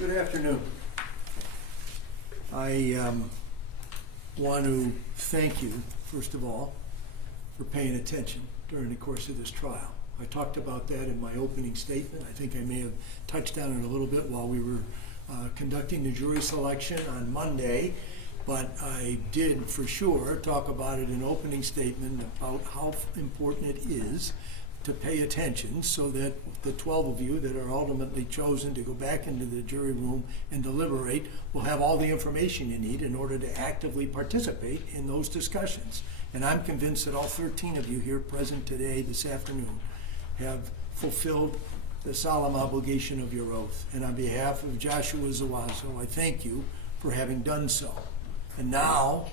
Good afternoon. I want to thank you, first of all, for paying attention during the course of this trial. I talked about that in my opening statement. I think I may have touched on it a little bit while we were conducting the jury selection on Monday, but I did for sure talk about it in opening statement about how important it is to pay attention so that the 12 of you that are ultimately chosen to go back into the jury room and deliberate will have all the information you need in order to actively participate in those discussions. And I'm convinced that all 13 of you here present today, this afternoon, have fulfilled the solemn obligation of your oath. And on behalf of Joshua Zuazo, I thank you for having done so. And now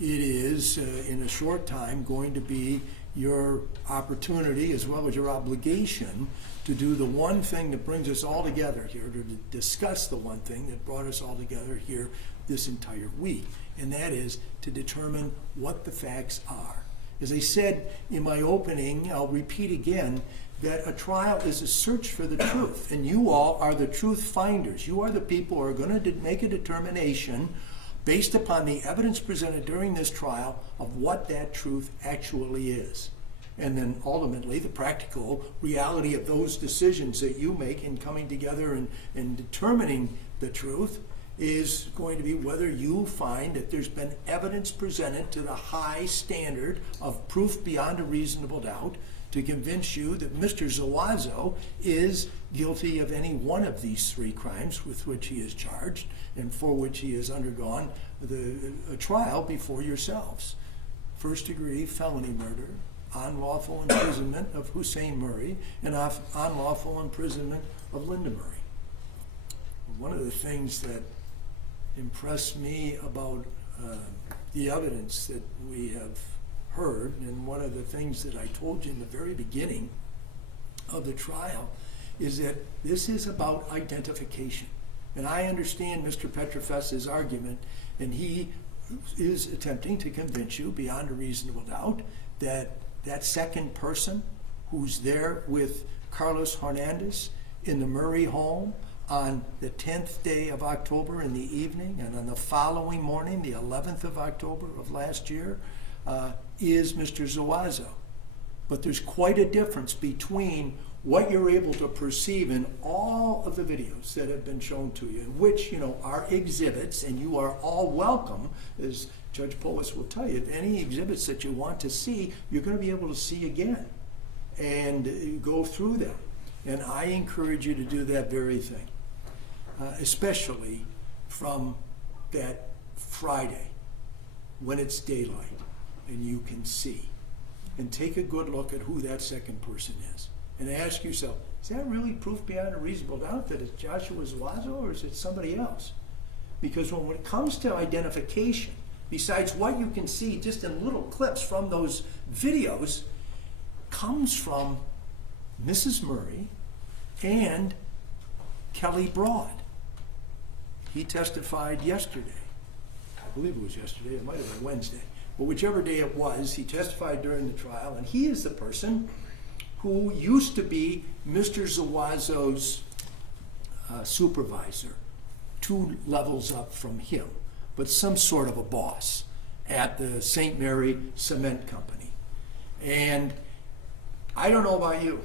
it is, in a short time, going to be your opportunity as well as your obligation to do the one thing that brings us all together here, to discuss the one thing that brought us all together here this entire week, and that is to determine what the facts are. As I said in my opening, I'll repeat again, that a trial is a search for the truth, and you all are the truth finders. You are the people who are going to make a determination based upon the evidence presented during this trial of what that truth actually is. And then ultimately the practical reality of those decisions that you make in coming together and determining the truth is going to be whether you find that there's been evidence presented to the high standard of proof beyond a reasonable doubt to convince you that Mr. Zuazo is guilty of any one of these three crimes with which he is charged and for which he has undergone a trial before yourselves. First-degree felony murder, unlawful imprisonment of Hussein Murray, and unlawful imprisonment of Linda Murray. One of the things that impressed me about the evidence that we have heard, and one of the things that I told you in the very beginning of the trial, is that this is about identification. And I understand Mr. Petrofess's argument, and he is attempting to convince you beyond a reasonable doubt that that second person who's there with Carlos Hernandez in the Murray home on the 10th day of October in the evening, and on the following morning, the 11th of October of last year, is Mr. Zuazo. But there's quite a difference between what you're able to perceive in all of the videos that have been shown to you, which, are exhibits, and you are all welcome, as Judge Polis will tell you, any exhibits that you want to see, you're going to be able to see again and go through them. And I encourage you to do that very thing, especially from that Friday when it's daylight and you can see. And take a good look at who that second person is. And ask yourself, is that really proof beyond a reasonable doubt that it's Joshua Zuazo, or is it somebody else? Because when it comes to identification, besides what you can see just in little clips from those videos, comes from Mrs. Murray and Kelly Broad. He testified yesterday. I believe it was yesterday, it might have been Wednesday. But whichever day it was, he testified during the trial, and he is the person who used to be Mr. Zuazo's supervisor, 2 levels up from him, but some sort of a boss at the St. Mary Cement Company. And I don't know about you,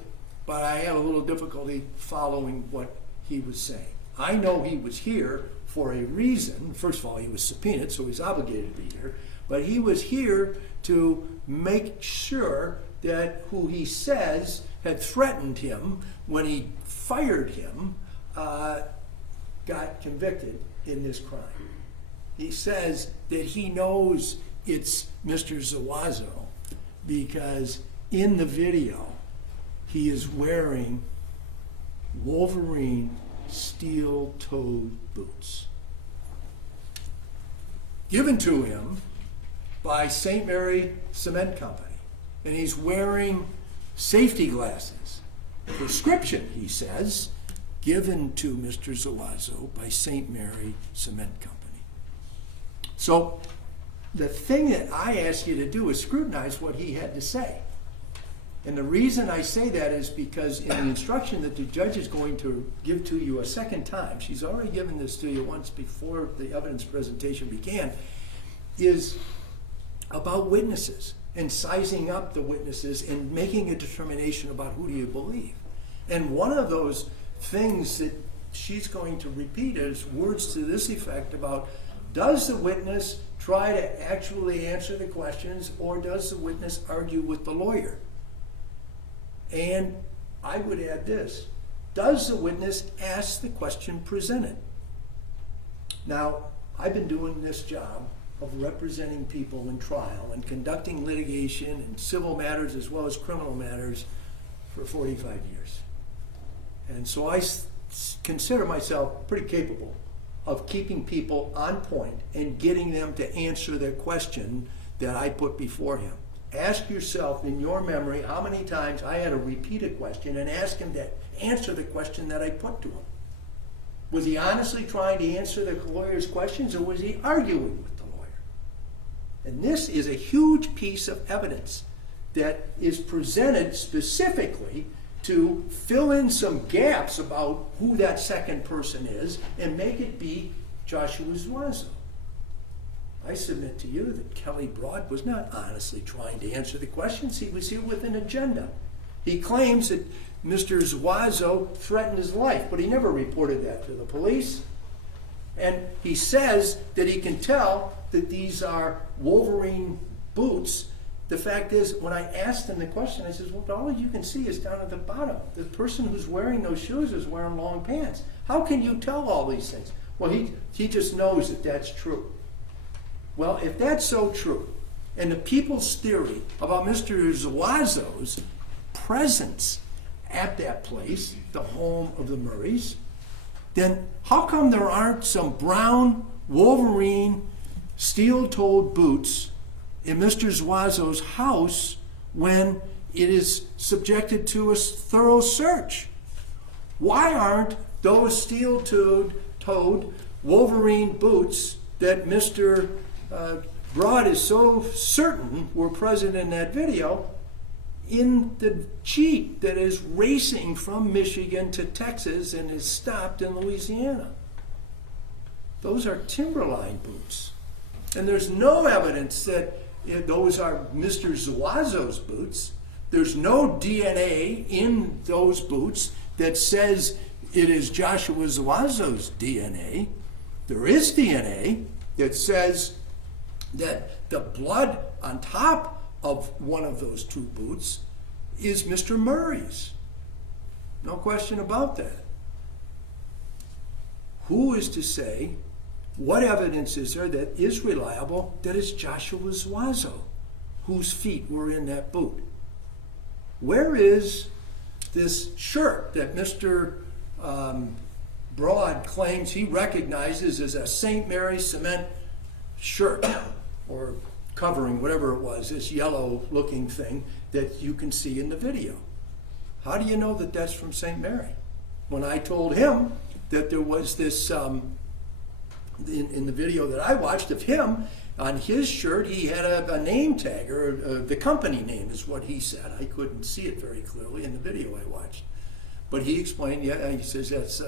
but I had a little difficulty following what he was saying. I know he was here for a reason. First of all, he was subpoenaed, so he's obligated to be here. But he was here to make sure that who he says had threatened him when he fired him got convicted in this crime. He says that he knows it's Mr. Zuazo because in the video he is wearing Wolverine steel-toed boots given to him by St. Mary Cement Company. And he's wearing safety glasses, prescription, he says, given to Mr. Zuazo by St. Mary Cement Company. So the thing that I ask you to do is scrutinize what he had to say. And the reason I say that is because in the instruction that the judge is going to give to you a second time, she's already given this to you once before the evidence presentation began, is about witnesses and sizing up the witnesses and making a determination about who do you believe. And one of those things that she's going to repeat is words to this effect about, does the witness try to actually answer the questions, or does the witness argue with the lawyer? And I would add this, does the witness ask the question presented? Now, I've been doing this job of representing people in trial and conducting litigation in civil matters as well as criminal matters for 45 years. And so I consider myself pretty capable of keeping people on point and getting them to answer their question that I put before him. Ask yourself in your memory how many times I had to repeat a question and ask him to answer the question that I put to him. Was he honestly trying to answer the lawyer's questions, or was he arguing with the lawyer? And this is a huge piece of evidence that is presented specifically to fill in some gaps about who that second person is and make it be Joshua Zuazo. I submit to you that Kelly Broad was not honestly trying to answer the questions. He was here with an agenda. He claims that Mr. Zuazo threatened his life, but he never reported that to the police. And he says that he can tell that these are Wolverine boots. The fact is, when I asked him the question, I said, well, all you can see is down at the bottom. The person who's wearing those shoes is wearing long pants. How can you tell all these things? Well, he just knows that that's true. Well, if that's so true, and the people's theory about Mr. Zuazo's presence at that place, the home of the Murrays, then how come there aren't some brown Wolverine steel-toed boots in Mr. Zuazo's house when it is subjected to a thorough search? Why aren't those steel-toed Wolverine boots that Mr. Broad is so certain were present in that video in the Jeep that is racing from Michigan to Texas and is stopped in Louisiana? Those are Timberline boots. And there's no evidence that those are Mr. Zuazo's boots. There's no DNA in those boots that says it is Joshua Zuazo's DNA. There is DNA that says that the blood on top of one of those two boots is Mr. Murray's. No question about that. Who is to say, what evidence is there that is reliable that it's Joshua Zuazo whose feet were in that boot? Where is this shirt that Mr. Broad claims he recognizes as a St. Mary cement shirt or covering, whatever it was, this yellow looking thing that you can see in the video? How do you know that that's from St. Mary? When I told him that there was this, in the video that I watched of him, on his shirt he had a name tag, or the company name is what he said. I couldn't see it very clearly in the video I watched. But he explained, yeah, he says that's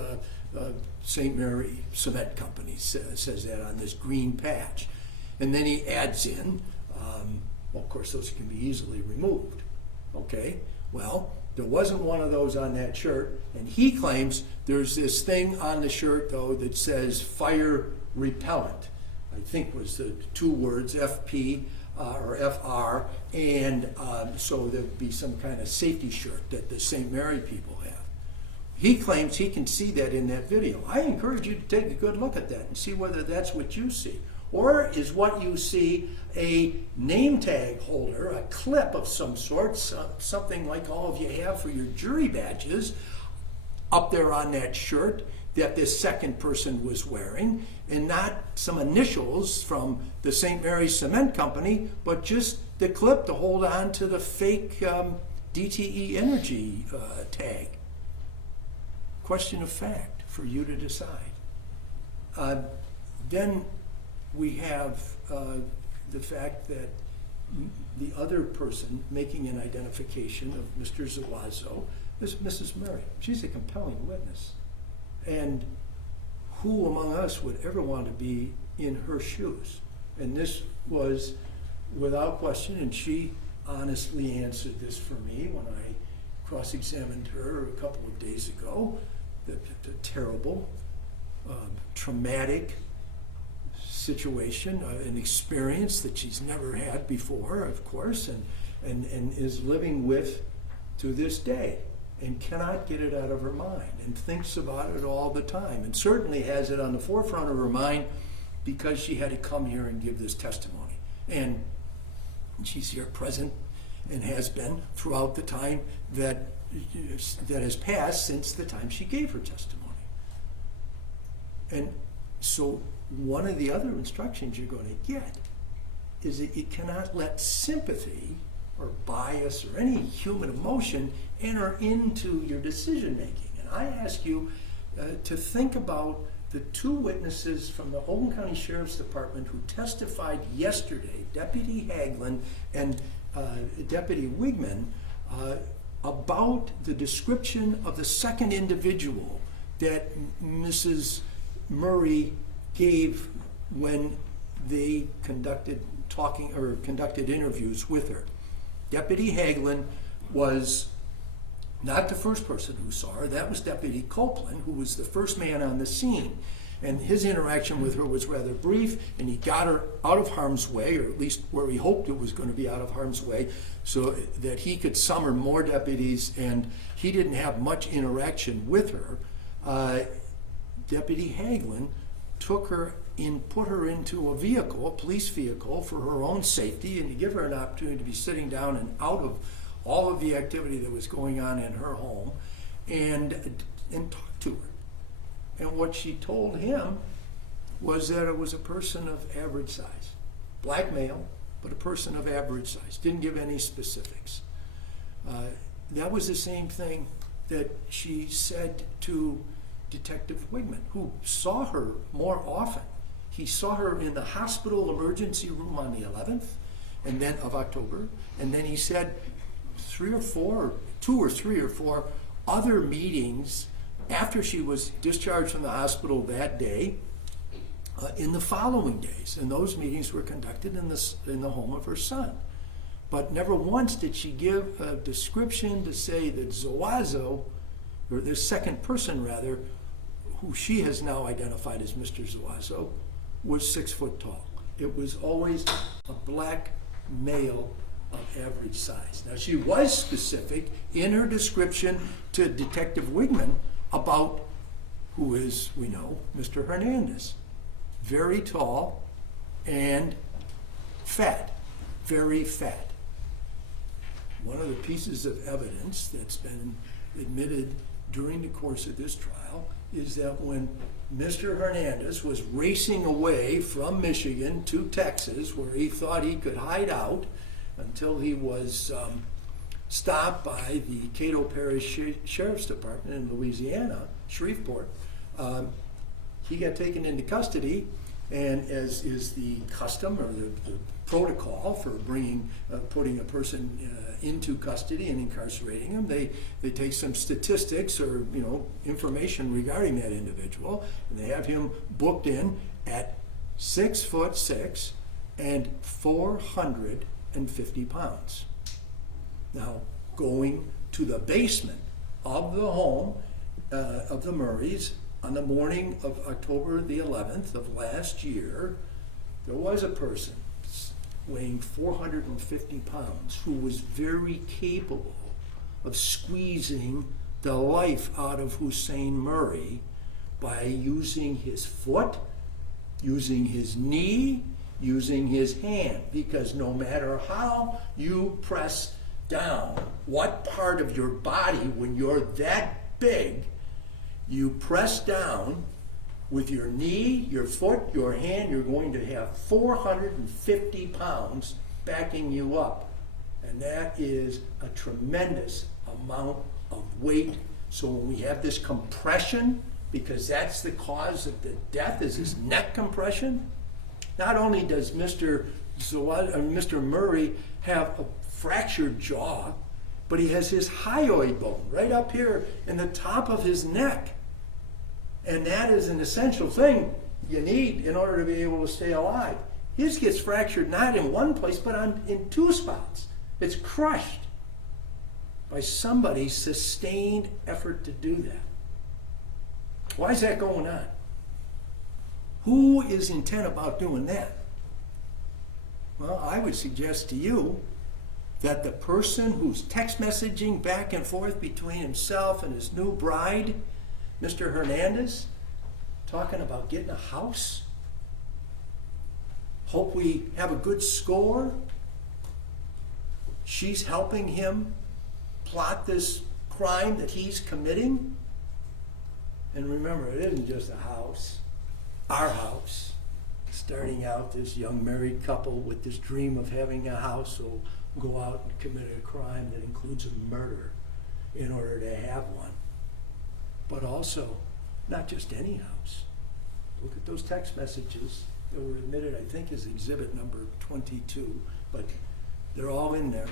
St. Mary Cement Company says that on this green patch. And then he adds in, well, of course, those can be easily removed. Okay, well, there wasn't one of those on that shirt, and he claims there's this thing on the shirt, though, that says fire repellent. I think was the two words, FP or FR, and so there'd be some kind of safety shirt that the St. Mary people have. He claims he can see that in that video. I encourage you to take a good look at that and see whether that's what you see. Or is what you see a name tag holder, a clip of some sort, something like all of you have for your jury badges, up there on that shirt that this second person was wearing, and not some initials from the St. Mary Cement Company, but just the clip to hold on to the fake DTE energy tag. Question of fact for you to decide. Then we have the fact that the other person making an identification of Mr. Zuazo is Mrs. Murray. She's a compelling witness. And who among us would ever want to be in her shoes? And this was without question, and she honestly answered this for me when I cross-examined her a couple of days ago, the terrible, traumatic situation, an experience that she's never had before, of course, and is living with to this day, and cannot get it out of her mind, and thinks about it all the time, and certainly has it on the forefront of her mind because she had to come here and give this testimony. And she's here present and has been throughout the time that has passed since the time she gave her testimony. And so one of the other instructions you're going to get is that you cannot let sympathy or bias or any human emotion enter into your decision making. And I ask you to think about the two witnesses from the Oakland County Sheriff's Department who testified yesterday, Deputy Hagelin and Deputy Wigman, about the description of the second individual that Mrs. Murray gave when they conducted interviews with her. Deputy Hagelin was not the first person who saw her. That was Deputy Copeland, who was the first man on the scene. And his interaction with her was rather brief, and he got her out of harm's way, or at least where he hoped it was going to be out of harm's way, so that he could summon more deputies, and he didn't have much interaction with her. Deputy Hagelin took her and put her into a vehicle, a police vehicle, for her own safety and to give her an opportunity to be sitting down and out of all of the activity that was going on in her home, and talk to her. And what she told him was that it was a person of average size. Black male, but a person of average size. Didn't give any specifics. That was the same thing that she said to Detective Wigman, who saw her more often. He saw her in the hospital emergency room on the 11th of October, and then he said 2 or 3 or 4 other meetings after she was discharged from the hospital that day, in the following days. And those meetings were conducted in the home of her son. But never once did she give a description to say that Zuazo, or this second person rather, who she has now identified as Mr. Zuazo, was 6 foot tall. It was always a black male of average size. Now, she was specific in her description to Detective Wigman about who is, we know, Mr. Hernandez. Very tall and fat, very fat. One of the pieces of evidence that's been admitted during the course of this trial is that when Mr. Hernandez was racing away from Michigan to Texas, where he thought he could hide out until he was stopped by the Cato Parish Sheriff's Department in Louisiana, Shreveport, he got taken into custody, and as is the custom or the protocol for putting a person into custody and incarcerating him, they take some statistics or information regarding that individual, and they have him booked in at 6'6" and 450 pounds. Now, going to the basement of the home of the Murrays on the morning of October the 11th of last year, there was a person weighing 450 pounds who was very capable of squeezing the life out of Hussein Murray by using his foot, using his knee, using his hand, because no matter how you press down, what part of your body, when you're that big, you press down with your knee, your foot, your hand, you're going to have 450 pounds backing you up. And that is a tremendous amount of weight. So when we have this compression, because that's the cause of the death, is this neck compression, not only does Mr. Mr. Murray have a fractured jaw, but he has his hyoid bone right up here in the top of his neck. And that is an essential thing you need in order to be able to stay alive. His gets fractured not in one place, but in two spots. It's crushed by somebody's sustained effort to do that. Why is that going on? Who is intent about doing that? Well, I would suggest to you that the person who's text messaging back and forth between himself and his new bride, Mr. Hernandez, talking about getting a house, hope we have a good score, she's helping him plot this crime that he's committing. And remember, it isn't just a house, our house. Starting out, this young married couple with this dream of having a house will go out and commit a crime that includes a murder in order to have one. But also, not just any house. Look at those text messages that were admitted, I think, as exhibit number 22, but they're all in there.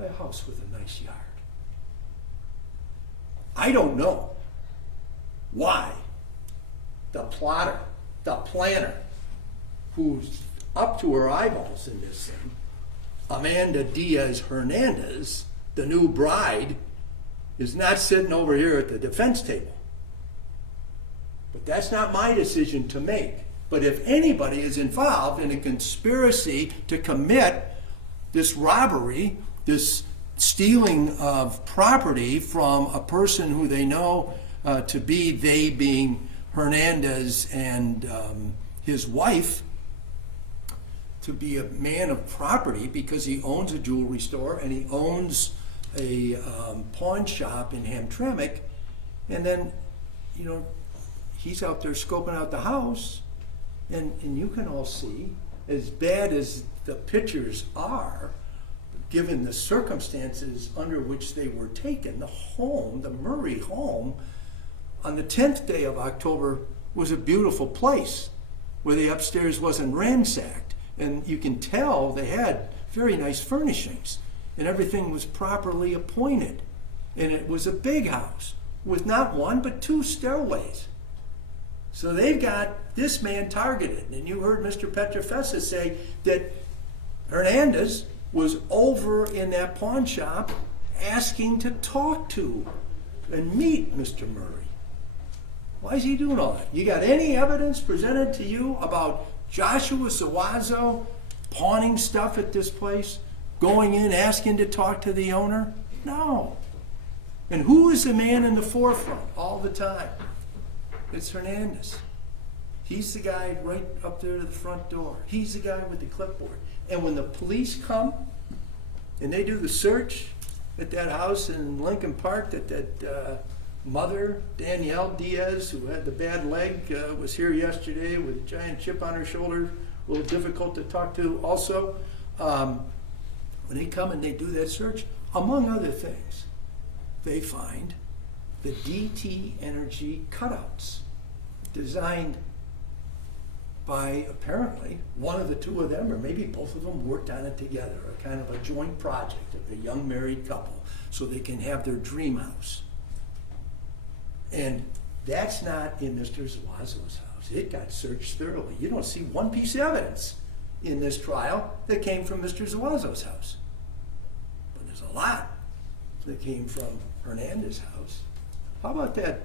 A house with a nice yard. I don't know why the plotter, the planner, who's up to her eyeballs in this thing, Amanda Diaz Hernandez, the new bride, is not sitting over here at the defense table. But that's not my decision to make. But if anybody is involved in a conspiracy to commit this robbery, this stealing of property from a person who they know to be, they being Hernandez and his wife, to be a man of property because he owns a jewelry store and he owns a pawn shop in Hamtramck, and then, he's out there scoping out the house, and you can all see, as bad as the pictures are, given the circumstances under which they were taken, the home, the Murray home, on the 10th day of October was a beautiful place where the upstairs wasn't ransacked. And you can tell they had very nice furnishings and everything was properly appointed. And it was a big house with not one but two stairways. So they've got this man targeted. And you heard Mr. Petrofessa say that Hernandez was over in that pawn shop asking to talk to and meet Mr. Murray. Why is he doing all that? You got any evidence presented to you about Joshua Zuazo pawning stuff at this place, going in, asking to talk to the owner? No. And who is the man in the forefront all the time? It's Hernandez. He's the guy right up there to the front door. He's the guy with the clipboard. And when the police come and they do the search at that house in Lincoln Park that mother, Danielle Diaz, who had the bad leg, was here yesterday with a giant chip on her shoulder, a little difficult to talk to also. When they come and they do that search, among other things, they find the DTE energy cutouts designed by, apparently, one of the two of them, or maybe both of them, worked on it together, a kind of a joint project of a young married couple, so they can have their dream house. And that's not in Mr. Zuazo's house. It got searched thoroughly. You don't see one piece of evidence in this trial that came from Mr. Zuazo's house. But there's a lot that came from Hernandez's house. How about that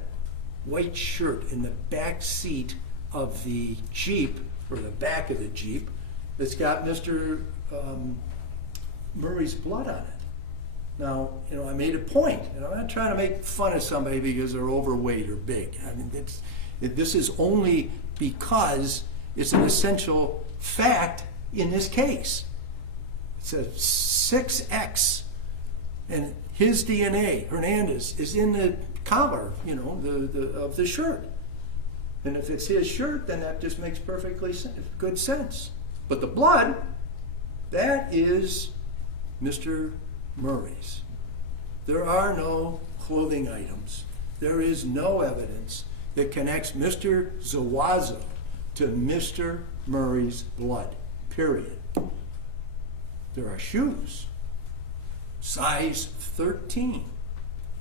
white shirt in the back seat of the Jeep, or the back of the Jeep, that's got Mr. Murray's blood on it? Now, I made a point, and I'm not trying to make fun of somebody because they're overweight or big. I mean, this is only because it's an essential fact in this case. It's a 6X, and his DNA, Hernandez, is in the collar, of the shirt. And if it's his shirt, then that just makes perfectly good sense. But the blood, that is Mr. Murray's. There are no clothing items. There is no evidence that connects Mr. Zuazo to Mr. Murray's blood, period. there are shoes, size 13,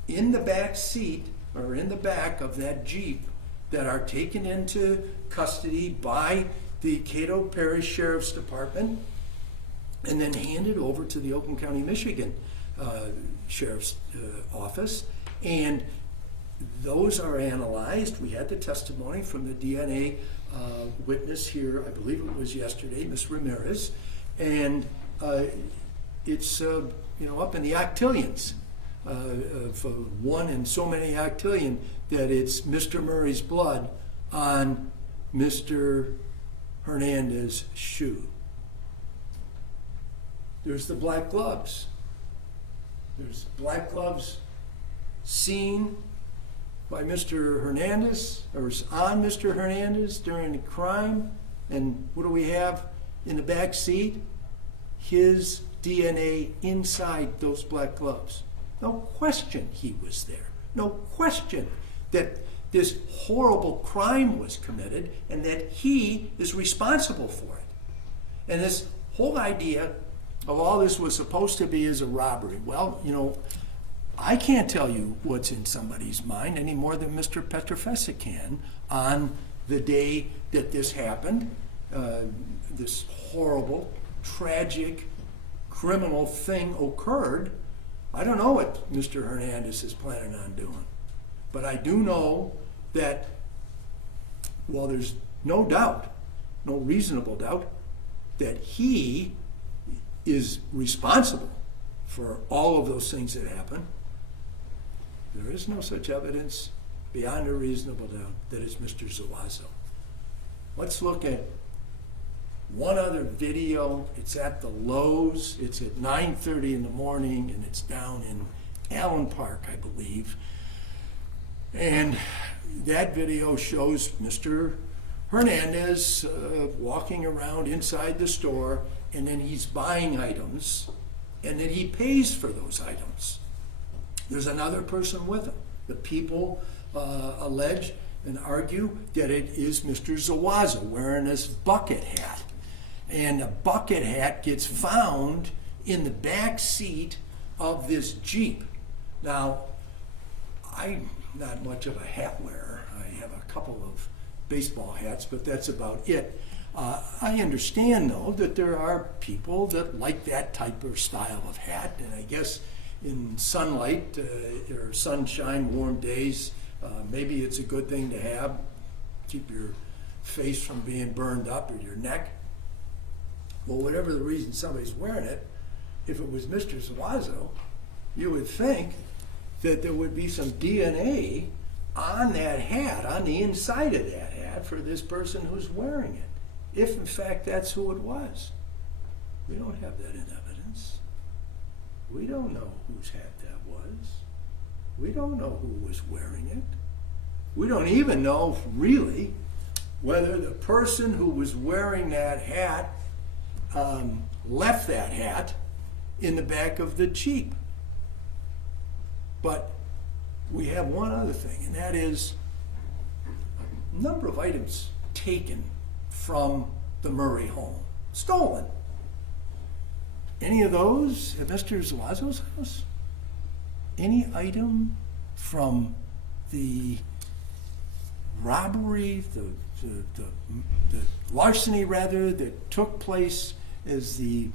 in the back seat or in the back of that Jeep that are taken into custody by the Cato Parish Sheriff's Department and then handed over to the Oakland County, Michigan Sheriff's Office. And those are analyzed. We had the testimony from the DNA witness here, I believe it was yesterday, Ms. Ramirez, and it's up in the octillions, for one in so many octillion that it's Mr. Murray's blood on Mr. Hernandez's shoe. There's the black gloves. There's black gloves seen by Mr. Hernandez, or on Mr. Hernandez during the crime. And what do we have in the back seat? His DNA inside those black gloves. No question he was there. No question that this horrible crime was committed and that he is responsible for it. And this whole idea of all this was supposed to be as a robbery. Well, I can't tell you what's in somebody's mind any more than Mr. Petrofesa can on the day that this happened, this horrible, tragic, criminal thing occurred. I don't know what Mr. Hernandez is planning on doing, but I do know that, well, there's no doubt, no reasonable doubt, that he is responsible for all of those things that happened. There is no such evidence beyond a reasonable doubt that it's Mr. Zuazo. Let's look at one other video. It's at the Lowe's. It's at 9:30 in the morning, and it's down in Allen Park, I believe. And that video shows Mr. Hernandez walking around inside the store, and then he's buying items, and then he pays for those items. There's another person with him. The people allege and argue that it is Mr. Zuazo wearing this bucket hat. And a bucket hat gets found in the back seat of this Jeep. Now, I'm not much of a hat wearer. I have a couple of baseball hats, but that's about it. I understand, though, that there are people that like that type of style of hat, and I guess in sunlight or sunshine, warm days, maybe it's a good thing to have. Keep your face from being burned up or your neck. Well, whatever the reason somebody's wearing it, if it was Mr. Zuazo, you would think that there would be some DNA on that hat, on the inside of that hat, for this person who's wearing it, if in fact that's who it was. We don't have that in evidence. We don't know whose hat that was. We don't know who was wearing it. We don't even know, really, whether the person who was wearing that hat left that hat in the back of the Jeep. But we have one other thing, and that is a number of items taken from the Murray home, stolen. Any of those at Mr. Zuazo's house? Any item from the robbery, the larceny rather, that took place as the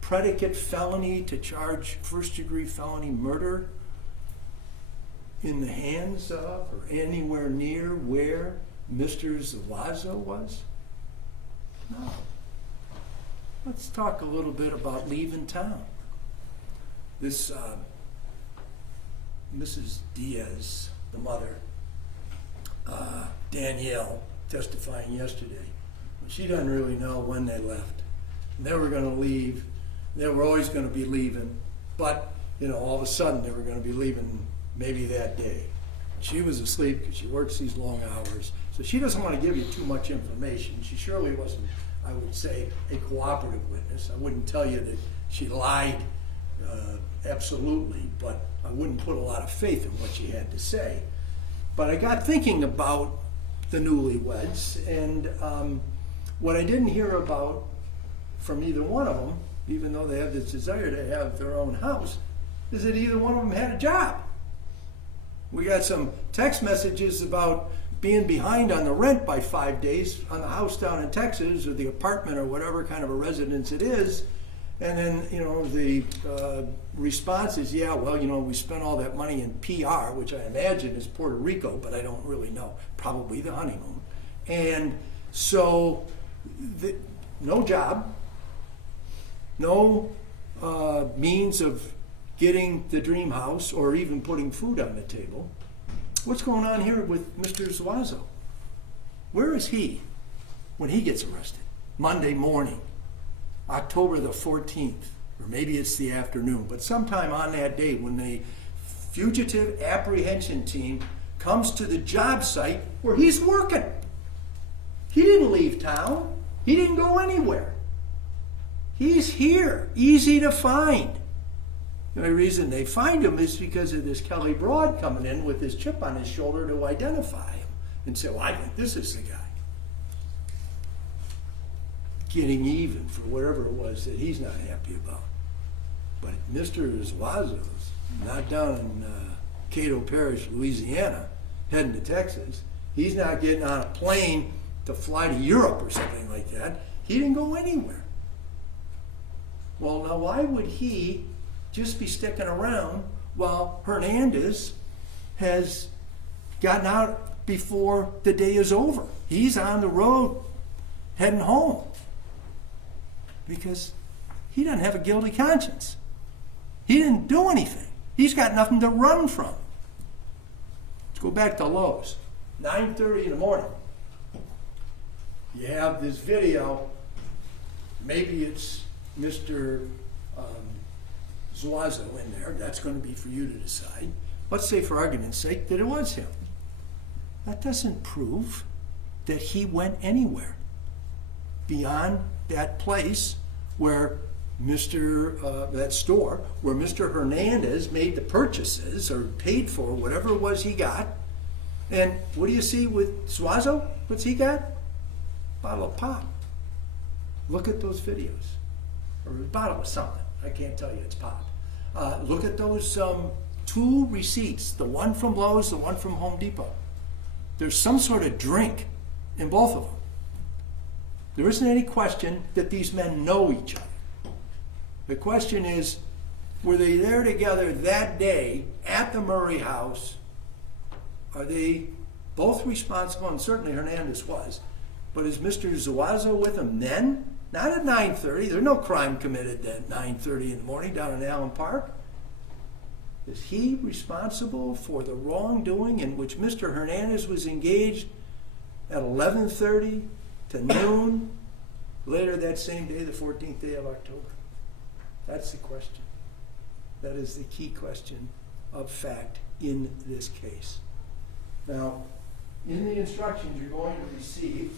predicate felony to charge first-degree felony murder in the hands of or anywhere near where Mr. Zuazo was? No. Let's talk a little bit about leaving town. This Mrs. Diaz, the mother, Danielle, testifying yesterday, she doesn't really know when they left. They were going to leave. They were always going to be leaving, but all of a sudden they were going to be leaving maybe that day. She was asleep because she works these long hours, so she doesn't want to give you too much information. She surely wasn't, I would say, a cooperative witness. I wouldn't tell you that she lied absolutely, but I wouldn't put a lot of faith in what she had to say. But I got thinking about the newlyweds, and what I didn't hear about from either one of them even though they have this desire to have their own house, is that either one of them had a job. We got some text messages about being behind on the rent by 5 days on the house down in Texas, or the apartment, or whatever kind of a residence it is. And then, the response is, yeah, well, we spent all that money in PR, which I imagine is Puerto Rico, but I don't really know. Probably the honeymoon. And so, no job, no means of getting the dream house or even putting food on the table. What's going on here with Mr. Zuazo? Where is he when he gets arrested? Monday morning, October the 14th, or maybe it's the afternoon, but sometime on that day when the fugitive apprehension team comes to the job site where he's working. He didn't leave town. He didn't go anywhere. He's here, easy to find. The only reason they find him is because of this Kelly Broad coming in with his chip on his shoulder to identify him and say, well, I think this is the guy. Getting even for whatever it was that he's not happy about. But Mr. Zuazo's not down in Cato Parish, Louisiana, heading to Texas. He's not getting on a plane to fly to Europe or something like that. He didn't go anywhere. Well, now why would he just be sticking around while Hernandez has gotten out before the day is over? He's on the road heading home because he doesn't have a guilty conscience. He didn't do anything. He's got nothing to run from. Let's go back to Lowe's. 9:30 in the morning. You have this video. Maybe it's Mr. Zuazo in there. That's going to be for you to decide. Let's say, for argument's sake, that it was him. That doesn't prove that he went anywhere beyond that place where that store where Mr. Hernandez made the purchases or paid for whatever it was he got. And what do you see with Zuazo? What's he got? Bottle of pop. Look at those videos. Or a bottle of something. I can't tell you it's pop. Look at those two receipts, the one from Lowe's, the one from Home Depot. There's some sort of drink in both of them. There isn't any question that these men know each other. The question is, were they there together that day at the Murray house? Are they both responsible? And certainly Hernandez was. But is Mr. Zuazo with them then? Not at 9:30. There's no crime committed at 9:30 in the morning down in Allen Park. Is he responsible for the wrongdoing in which Mr. Hernandez was engaged at 11:30 to noon later that same day, the 14th day of October? That's the question. That is the key question of fact in this case. Now, in the instructions you're going to receive,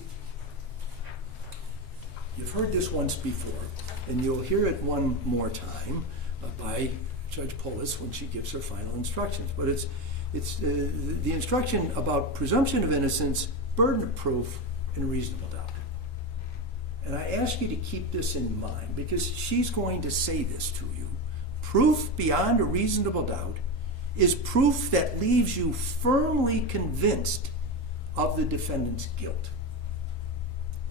you've heard this once before, and you'll hear it one more time by Judge Polis when she gives her final instructions. But it's the instruction about presumption of innocence, burden of proof, and reasonable doubt. And I ask you to keep this in mind because she's going to say this to you. Proof beyond a reasonable doubt is proof that leaves you firmly convinced of the defendant's guilt.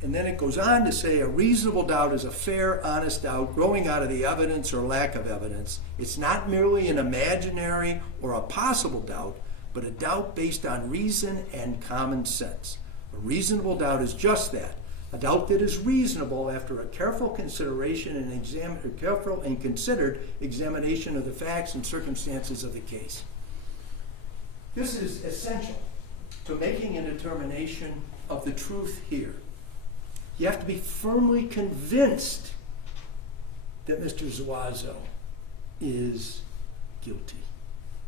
And then it goes on to say a reasonable doubt is a fair, honest doubt growing out of the evidence or lack of evidence. It's not merely an imaginary or a possible doubt, but a doubt based on reason and common sense. A reasonable doubt is just that, a doubt that is reasonable after a careful consideration and careful and considered examination of the facts and circumstances of the case. This is essential to making a determination of the truth here. You have to be firmly convinced that Mr. Zuazo is guilty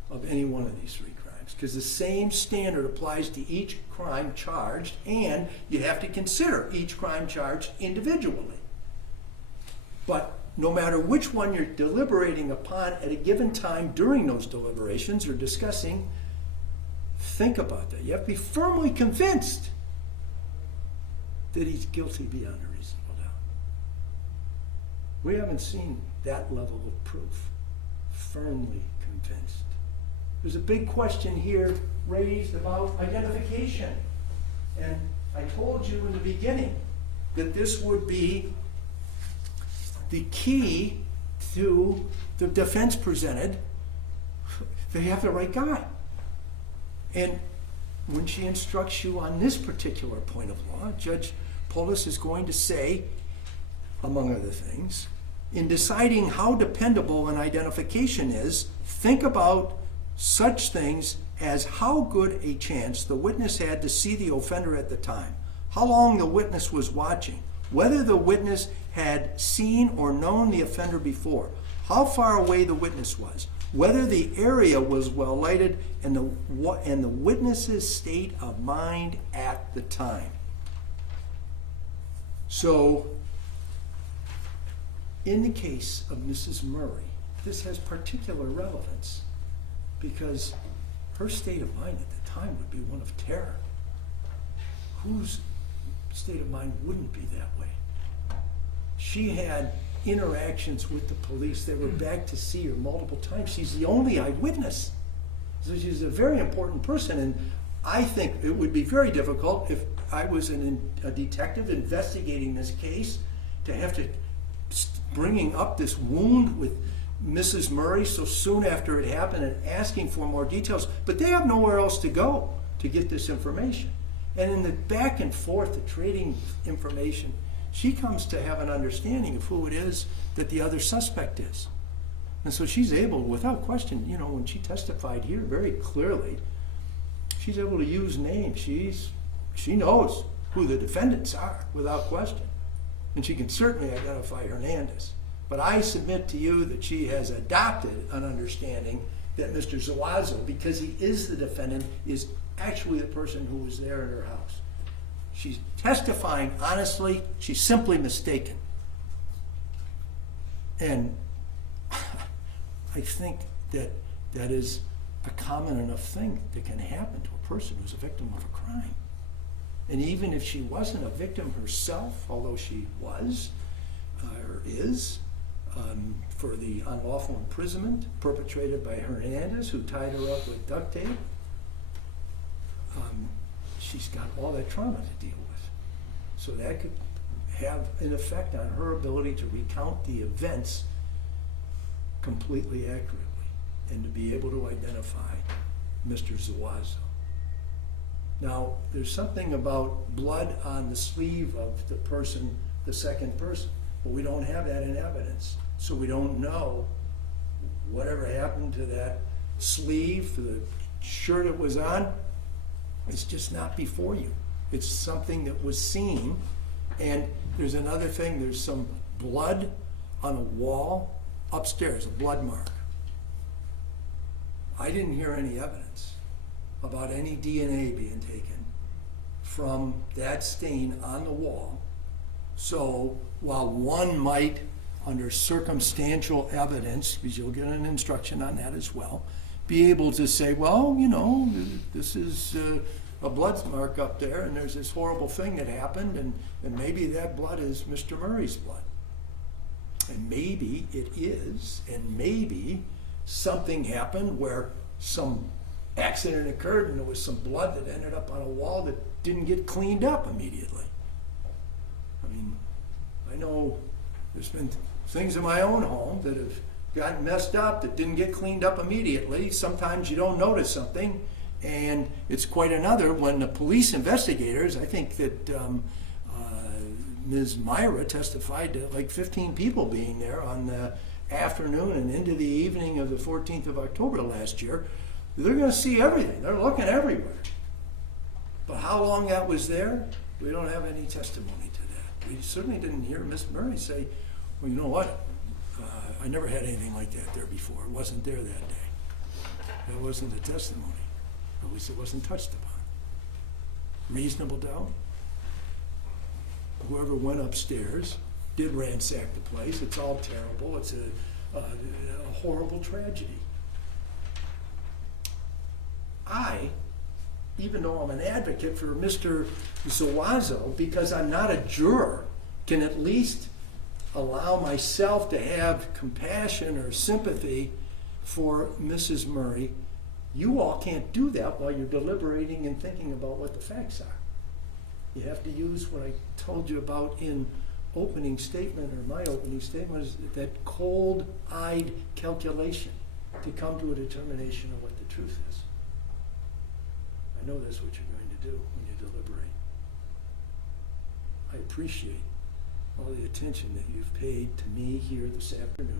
of any one of these three crimes, because the same standard applies to each crime charged, and you have to consider each crime charged individually. But no matter which one you're deliberating upon at a given time during those deliberations or discussing, think about that. You have to be firmly convinced that he's guilty beyond a reasonable doubt. We haven't seen that level of proof. Firmly convinced. There's a big question here raised about identification. And I told you in the beginning that this would be the key to the defense presented. They have the right guy. And when she instructs you on this particular point of law, Judge Polis is going to say, among other things, in deciding how dependable an identification is, think about such things as how good a chance the witness had to see the offender at the time, how long the witness was watching, whether the witness had seen or known the offender before, how far away the witness was, whether the area was well lighted, and the witness's state of mind at the time. So, in the case of Mrs. Murray, this has particular relevance because her state of mind at the time would be one of terror. Whose state of mind wouldn't be that way? She had interactions with the police. They were back to see her multiple times. She's the only eyewitness. So she's a very important person, and I think it would be very difficult if I was a detective investigating this case to have to bringing up this wound with Mrs. Murray so soon after it happened and asking for more details. But they have nowhere else to go to get this information. And in the back and forth, the trading information, she comes to have an understanding of who it is that the other suspect is. And so she's able, without question, when she testified here very clearly, she's able to use names. She knows who the defendants are, without question. And she can certainly identify Hernandez. But I submit to you that she has adopted an understanding that Mr. Zuazo, because he is the defendant, is actually the person who was there at her house. She's testifying honestly. She's simply mistaken. And I think that is a common enough thing that can happen to a person who's a victim of a crime. And even if she wasn't a victim herself, although she was or is, for the unlawful imprisonment perpetrated by Hernandez, who tied her up with duct tape, she's got all that trauma to deal with. So that could have an effect on her ability to recount the events completely accurately and to be able to identify Mr. Zuazo. Now, there's something about blood on the sleeve of the person, the second person, but we don't have that in evidence. So we don't know whatever happened to that sleeve, to the shirt it was on. It's just not before you. It's something that was seen. And there's another thing, there's some blood on a wall upstairs, a blood mark. I didn't hear any evidence about any DNA being taken from that stain on the wall. So while one might, under circumstantial evidence, because you'll get an instruction on that as well, be able to say, well, this is a blood mark up there, and there's this horrible thing that happened, and maybe that blood is Mr. Murray's blood. And maybe it is, and maybe something happened where some accident occurred and there was some blood that ended up on a wall that didn't get cleaned up immediately. I mean, I know there's been things in my own home that have gotten messed up that didn't get cleaned up immediately. Sometimes you don't notice something, and it's quite another when the police investigators, I think that Ms. Myra testified to like 15 people being there on the afternoon and into the evening of the 14th of October last year. They're going to see everything. They're looking everywhere. But how long that was there, we don't have any testimony to that. We certainly didn't hear Ms. Murray say, well, you know what? I never had anything like that there before. It wasn't there that day. That wasn't a testimony. At least it wasn't touched upon. Reasonable doubt? Whoever went upstairs did ransack the place. It's all terrible. It's a horrible tragedy. I, even though I'm an advocate for Mr. Zuazo, because I'm not a juror, can at least allow myself to have compassion or sympathy for Mrs. Murray. You all can't do that while you're deliberating and thinking about what the facts are. You have to use what I told you about in opening statement, or my opening statement, is that cold-eyed calculation to come to a determination of what the truth is. I know that's what you're going to do when you deliberate. I appreciate all the attention that you've paid to me here this afternoon,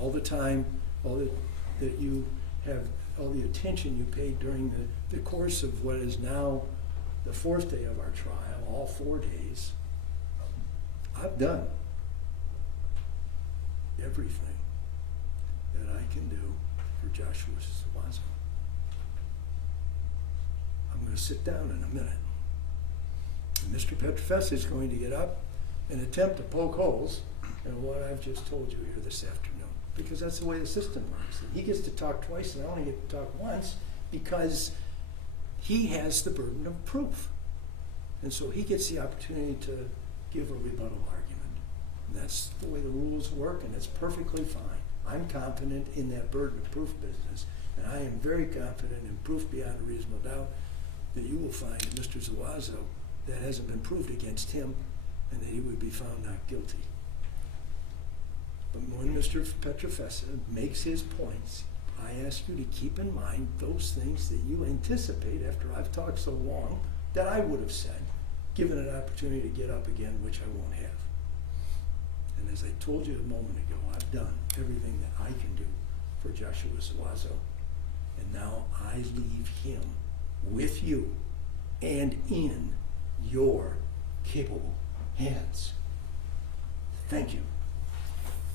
all the time, that you have, all the attention you paid during the course of what is now the fourth day of our trial, all 4 days. I've done everything that I can do for Joshua Zuazo. I'm going to sit down in a minute. And Mr. Petrofessa is going to get up and attempt to poke holes in what I've just told you here this afternoon, because that's the way the system works. And he gets to talk twice and I only get to talk once because he has the burden of proof. And so he gets the opportunity to give a rebuttal argument. And that's the way the rules work, and it's perfectly fine. I'm confident in that burden of proof business, and I am very confident in proof beyond a reasonable doubt that you will find that Mr. Zuazo, that hasn't been proved against him, and that he would be found not guilty. But when Mr. Petrofessa makes his points, I ask you to keep in mind those things that you anticipate after I've talked so long that I would have said, given an opportunity to get up again, which I won't have. And as I told you a moment ago, I've done everything that I can do for Joshua Zuazo. And now I leave him with you and in your capable hands. Thank you.